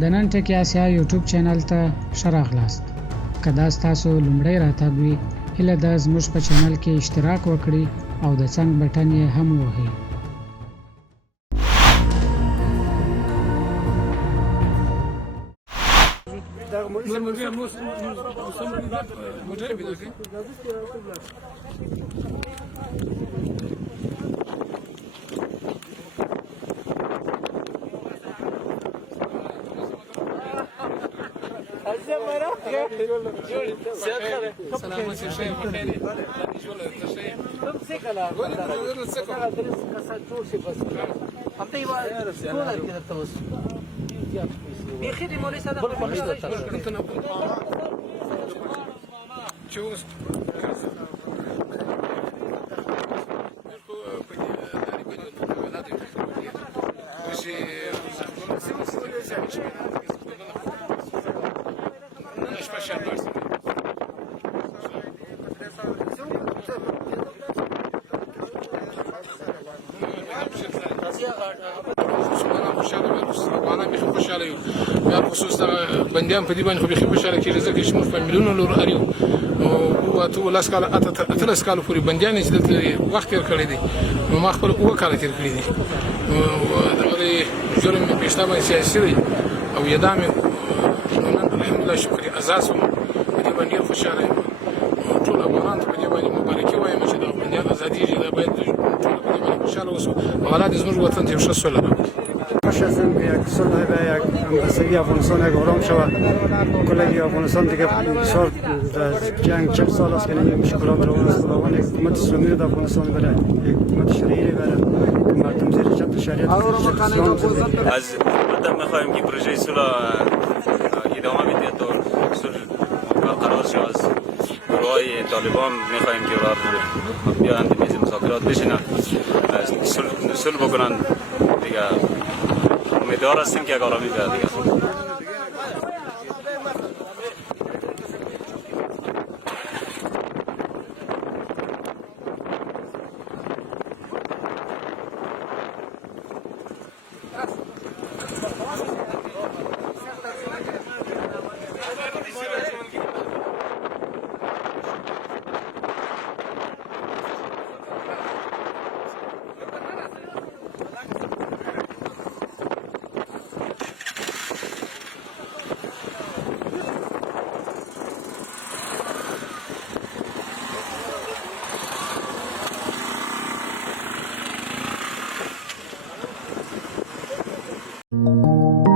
د نن ټکی آسیا یوټیوب چینل ته ښه راغلاست. که دا ستاسو لومړی راتګ وي، هیله ده زموږ په چینل کې اشتراک وکړئ او د څنګ بټن یې هم ووهئ. خصوص بندیان په دې باندې خو بيخي خوشاله کېږي ځکه چې موږ په میلیونو لور اړیو او اتلس کاله پورې بندیان چې دلته وخت تېر کړی دی نو ما خپل 7 کاله تېر کړي دي. دغه جرم مې په اشتباه سیاسي دی او اعدام نن الحمدلله شکر ازاد شوم. په دې باندې خوشاله یم. ټول افغانان ته په دې باندې مبارکي وایم چې د بندیان ازادي دا باید ټول په دې باندې خوشاله اوسو او الله دې زموږ وطن ته یو ښه سوله راوړي. خوش هستم که یک صلح و یک همبستگی افغانستان یک آرام شود. کل افغانستان دیگه بسیار جنگ 40 سال است که این مشکلات روان است. خداوند یک حکومت اسلامی در افغانستان بره، یک حکومت شرعی بره که مردم زیر چتر شریعت اسلام زندگی کنند. از مردم می‌خواهیم که پروژه صلح ادامه بده تا صلح برقرار شود. از گروه‌های طالبان می‌خواهیم که بیاند میز مذاکرات بشینند، صلح بکنند دیگه. امیدوار هستیم که یک آرامی بیاد دیگه. thank you